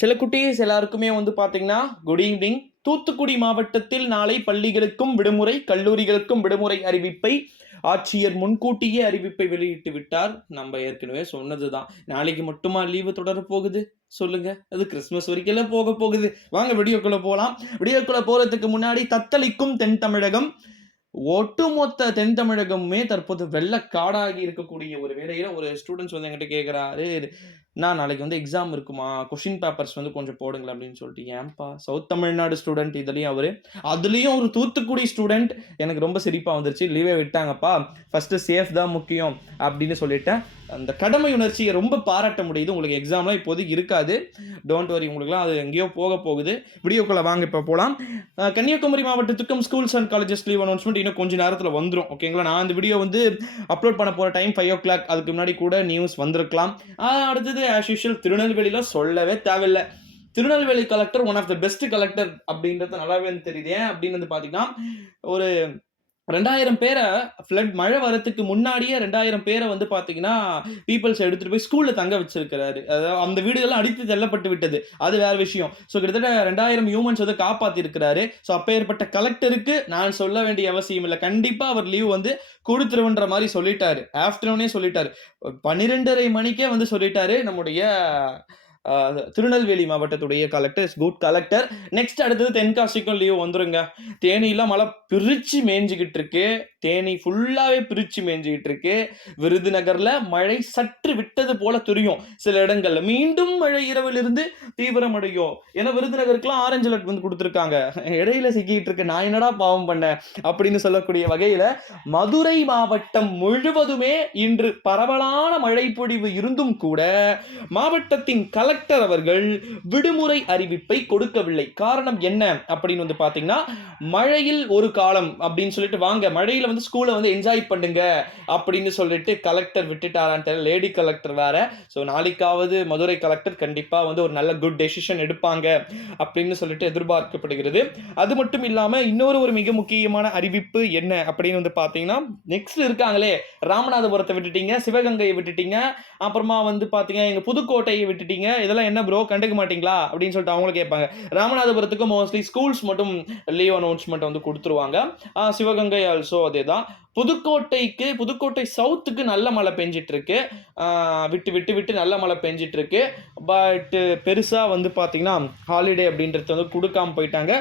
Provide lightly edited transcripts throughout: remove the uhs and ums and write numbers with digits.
சில குட்டீஸ் எல்லாருக்குமே வந்து பார்த்தீங்கன்னா, குட் ஈவ்னிங். தூத்துக்குடி மாவட்டத்தில் நாளை பள்ளிகளுக்கும் விடுமுறை, கல்லூரிகளுக்கும் விடுமுறை அறிவிப்பை ஆட்சியர் முன்கூட்டியே அறிவிப்பை வெளியிட்டு விட்டார். நம்ம ஏற்கனவே சொன்னது தான். நாளைக்கு மட்டுமா லீவு தொடரப் போகுது? சொல்லுங்க. அது கிறிஸ்மஸ் வரைக்கும்ல போகப் போகுது. வாங்க வீடியோக்குள்ள போலாம். வீடியோக்குள்ள போறதுக்கு முன்னாடி தத்தளிக்கும் தென் தமிழகம். ஒட்டுமொத்த தென் தமிழகமுமே தற்போது வெள்ளக்காடாகி இருக்கக்கூடிய ஒரு வேளையில ஒரு ஸ்டூடண்ட்ஸ் வந்து என்கிட்ட கேட்குறாரு, நாளைக்கு வந்து எக்ஸாம் இருக்குமா? கொஸ்டின் பேப்பர்ஸ் வந்து கொஞ்சம் போடுங்களேன்" அப்படின்னு சொல்லிட்டு. ஏன்பா சவுத் தமிழ்நாடு ஸ்டூடண்ட் இதுலயும் அவரு. அதுலயும் ஒரு தூத்துக்குடி ஸ்டூடண்ட். எனக்கு ரொம்ப சிரிப்பா வந்துருச்சு. லீவே விட்டாங்கப்பா. ஃபர்ஸ்ட்டு சேஃப் தான் முக்கியம் அப்படின்னு சொல்லிட்டேன். அந்த கடமை உணர்ச்சிய ரொம்ப பாராட்ட முடியுது. உங்களுக்கு எக்ஸாம்லாம் இப்போதைக்கு இருக்காது. டோன்ட் வரி, உங்களுக்குலாம் அது எங்கேயோ போக போகுது. வீடியோக்குள்ள வாங்க இப்ப போலாம். கன்னியாகுமரி மாவட்டத்துக்கும் schools and colleges leave announcement இன்னும் கொஞ்ச நேரத்துல வந்துரும். ஓகேங்களா? நான் இந்த வீடியோ வந்து அப்லோட் பண்ண போற டைம் 5:00. அதுக்கு முன்னாடி கூட நியூஸ் வந்திருக்கலாம். அடுத்தது ஆஸ் யூசுவல் திருநெல்வேலில சொல்லவே தேவையில்ல. Tirunelveli collector one of the best collector அப்படின்றது நல்லாவே தெரியுது. ஏன் அப்படின்னு வந்து பாத்தீங்கன்னா, ஒரு 2000 பேர மழை வரதுக்கு முன்னாடியே 2000 பேர வந்து பார்த்தீங்கன்னா, பீப்பிள்ஸ் எடுத்துட்டு போய் ஸ்கூல்ல தங்க வச்சிருக்கிறாரு. அதாவது அந்த வீடுகள்லாம் அடித்து தள்ளப்பட்டு விட்டது. அது வேற விஷயம். கிட்டத்தட்ட 2000 ஹியூமன்ஸ் வந்து காப்பாத்தி இருக்கிறாரு. அப்பேற்பட்ட கலெக்டருக்கு நான் சொல்ல வேண்டிய அவசியம் இல்ல. கண்டிப்பா அவர் லீவ் வந்து குடுத்துருவேன்ற மாரி சொல்லிட்டாரு. ஆஃப்டர்நூனே சொல்லிட்டாரு. 12:30 மணிக்கே வந்து சொல்லிட்டாரு. நம்முடைய அ திருநெல்வேலி மாவட்டத்துடைய collector is good collector. Next அடுத்தது தென்காசிக்கும் லீவ் வந்துருங்க. தேனியில மழை பிரிச்சு மேய்ஞ்சுகிட்டு இருக்கு. தேனி ஃபுல்லாவே பிரிச்சு மேய்ஞ்சுகிட்டு இருக்கு. விருதுநகர்ல மழை சற்று விட்டது போல தெரியும். சில இடங்கள்ல மீண்டும் மழை இரவிலிருந்து தீவிரமடையும். ஏன்னா விருதுநகருக்குலாம் ஆரஞ்சு அலர்ட் வந்து குடுத்துருக்காங்க. இடையில சிக்கிட்டு இருக்கு. நான் என்னடா பாவம் பண்ணேன் அப்படின்னு சொல்லக்கூடிய வகையில மதுரை மாவட்டம் முழுவதுமே இன்று பரவலான மழை பொழிவு இருந்தும் கூட மாவட்டத்தின் கலெக்டர் அவர்கள் விடுமுறை அறிவிப்பை கொடுக்கவில்லை. காரணம் என்ன அப்படின்னு வந்து பாத்தீங்கன்னா, மழையில் ஒரு காலம் அப்படின்னு சொல்லிட்டு வாங்க மழையில வந்து ஸ்கூலை வந்து என்ஜாய் பண்ணுங்க அப்படின்னு சொல்லிட்டு கலெக்டர் விட்டுட்டாரான்னு தெரியல. லேடி கலெக்டர் வேற. நாளைக்காவது மதுரை கலெக்டர் கண்டிப்பா வந்து ஒரு நல்ல குட் டெசிஷன் எடுப்பாங்க அப்படின்னு சொல்லிட்டு எதிர்பார்க்கப்படுகிறது. அது மட்டும் இல்லாம இன்னொரு ஒரு மிக முக்கியமான அறிவிப்பு என்ன அப்படின்னு வந்து பாத்தீங்கன்னா, நெக்ஸ்ட் இருக்காங்களே ராமநாதபுரத்தை விட்டுட்டீங்க, சிவகங்கையை விட்டுட்டீங்க, அப்புறமா வந்து பாத்தீங்கன்னா எங்க புதுக்கோட்டையை விட்டுட்டீங்க. இதெல்லாம் என்ன ப்ரோ கண்டுக்க மாட்டீங்களா அப்படின்னு சொல்லிட்டு அவங்களும் கேட்பாங்க. ராமநாதபுரத்துக்கு மோஸ்ட்லி ஸ்கூல்ஸ் மட்டும் லீவ் அனௌன்ஸ்மெண்ட் வந்து கொடுத்துருவாங்க. சிவகங்கை ஆல்சோ அதேதான். புதுக்கோட்டை சவுத்துக்கு நல்ல மழை பெஞ்சிட்டு இருக்கு. விட்டு விட்டு விட்டு நல்ல மழை பெஞ்சிட்டு இருக்கு. பட் பெருசா வந்து பாத்தீங்கன்னா ஹாலிடே அப்படின்றது வந்து கொடுக்காம போயிட்டாங்க.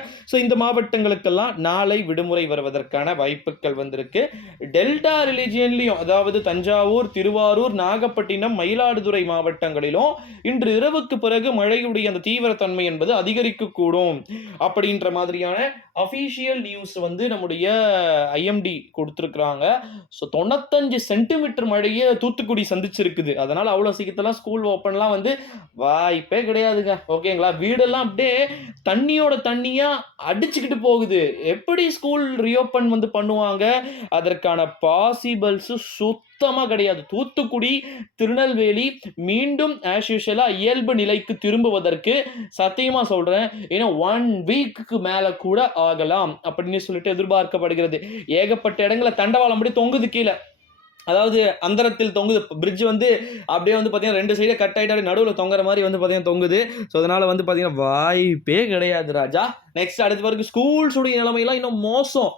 இந்த மாவட்டங்களுக்கெல்லாம் நாளை விடுமுறை வருவதற்கான வாய்ப்புகள் வந்திருக்கு. டெல்டா ரிலிஜியன்லயும், அதாவது தஞ்சாவூர், திருவாரூர், நாகப்பட்டினம், மயிலாடுதுறை மாவட்டங்களிலும் இன்று இரவுக்கு பிறகு மழையுடைய அந்த தீவிரத்தன்மை என்பது அதிகரிக்கக்கூடும் அப்படின்ற மாதிரியான அபிஷியல் நியூஸ் வந்து நம்முடைய ஐஎம்டி கொடுத்திருக்கிறாங்க. 95 சென்டிமீட்டர் மழையை தூத்துக்குடி சந்திச்சிருக்குது. அதனால அவ்வளவு சீக்கிரத்துல ஸ்கூல் ஓபன்லாம் வந்து வாய்ப்பே கிடையாதுங்க. ஓகேங்களா? வீடெல்லாம் அப்படியே தண்ணியோட தண்ணியா அடிச்சுக்கிட்டு போகுது. எப்படி ஸ்கூல் ரீஓபன் வந்து பண்ணுவாங்க? அதற்கான பாசிபிள்ஸ் சுத்தமா கிடையாது. தூத்துக்குடி, திருநெல்வேலி மீண்டும் ஆஸ் யூசுவலா இயல்பு நிலைக்கு திரும்புவதற்கு சத்தியமா சொல்றேன், இன்னும் 1 வீக்குக்கு மேல கூட ஆகலாம் அப்படின்னு சொல்லிட்டு எதிர்பார்க்கப்படுகிறது. ஏகப்பட்ட இடங்கள்ல தண்டவாளம் அப்படி தொங்குது கீழ. அதாவது அந்தரத்தில் தொங்குது. பிரிட்ஜ் வந்து அப்படியே வந்து பாத்தீங்கன்னா 2 சைடு கட் ஆயிட்டு நடுவுல தொங்குற மாதிரி வந்து பாத்தீங்கன்னா தொங்குது. அதனால வந்து பாத்தீங்கன்னா வாய்ப்பே கிடையாது ராஜா. நெக்ஸ்ட் அடுத்த வரைக்கும் ஸ்கூல்ஸ் உடைய நிலைமை எல்லாம் இன்னும் மோசம்.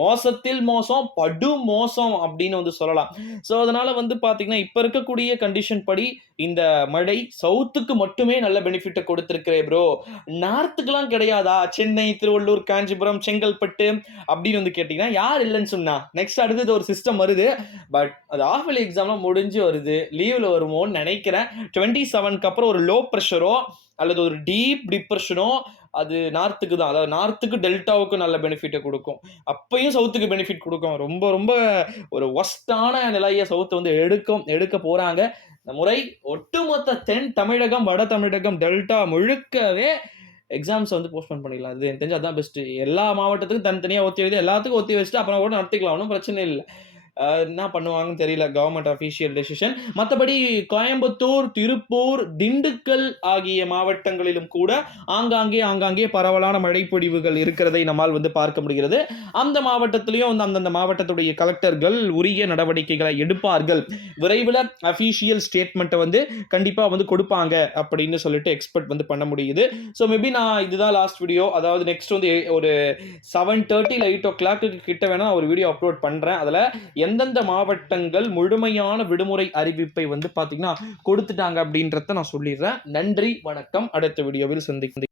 மோசத்தில் மோசம், படு மோசம் அப்படின்னு வந்து சொல்லலாம். அதனால வந்து பாத்தீங்கன்னா இப்ப இருக்கக்கூடிய கண்டிஷன் படி இந்த மழை சவுத்துக்கு மட்டுமே நல்ல பெனிஃபிட் கொடுத்திருக்கிறே ப்ரோ. நார்த்துக்குலாம் கிடையாதா? சென்னை, திருவள்ளூர், காஞ்சிபுரம், செங்கல்பட்டு அப்படின்னு வந்து கேட்டீங்கன்னா யார் இல்லைன்னு சொன்னா? நெக்ஸ்ட் அடுத்தது ஒரு சிஸ்டம் வருது. பட் அது ஆஃப் இயர்லி எக்ஸாம்லாம் முடிஞ்சு வருது. லீவ்ல வருமோன்னு நினைக்கிறேன். 27க்கு அப்புறம் ஒரு லோ பிரஷரோ அல்லது ஒரு டீப் டிப்ரெஷனோ அது நார்த்துக்கு தான். அதாவது நார்த்துக்கு டெல்டாவுக்கு நல்ல பெனிஃபிட்டை கொடுக்கும். அப்பயும் சவுத்துக்கு பெனிஃபிட் கொடுக்கும். ரொம்ப ரொம்ப ஒரு ஒஸ்டான நிலையை சவுத்து வந்து எடுக்க போறாங்க. இந்த முறை ஒட்டுமொத்த தென் தமிழகம், வட தமிழகம், டெல்டா முழுக்கவே எக்ஸாம்ஸ் வந்து போஸ்ட்போன் பண்ணிடலாம். இது எனக்கு தெரிஞ்சு அதான் பெஸ்ட். எல்லா மாவட்டத்துக்கும் தனித்தனியா ஒத்தி வைத்து எல்லாத்துக்கும் ஒத்தி வச்சுட்டு அப்புறம் கூட நடத்திக்கலாம். ஒன்றும் பிரச்சனை இல்லை. என்ன பண்ணுவாங்கன்னு தெரியல, கவர்மெண்ட் அஃபிஷியல் டெசிஷன். மற்றபடி கோயம்புத்தூர், திருப்பூர், திண்டுக்கல் ஆகிய மாவட்டங்களிலும் கூட ஆங்காங்கே பரவலான மழைப்பொழிவுகள் இருக்கிறதை நம்மால் பார்க்க முடிகிறது. அந்த மாவட்டத்திலையும் அந்தந்த மாவட்டத்துடைய கலெக்டர்கள் உரிய நடவடிக்கைகளை எடுப்பார்கள். விரைவில் அஃபிஷியல் ஸ்டேட்மெண்ட்டை கண்டிப்பா கொடுப்பாங்க அப்படின்னு சொல்லிட்டு எக்ஸ்பெக்ட் பண்ண முடியுது. ஸோ மேபி நான் இதுதான் லாஸ்ட் வீடியோ. அதாவது நெக்ஸ்ட் ஒரு 7:30 இல்லை 8 o'clock கிட்ட வேணா ஒரு வீடியோ அப்லோட் பண்றேன். அதுல எந்தெந்த மாவட்டங்கள் முழுமையான விடுமுறை அறிவிப்பை பாத்தீங்கன்னா கொடுத்துட்டாங்க அப்படின்றத நான் சொல்லிடுறேன். நன்றி, வணக்கம். அடுத்த வீடியோவில் சந்திக்கிறேன்.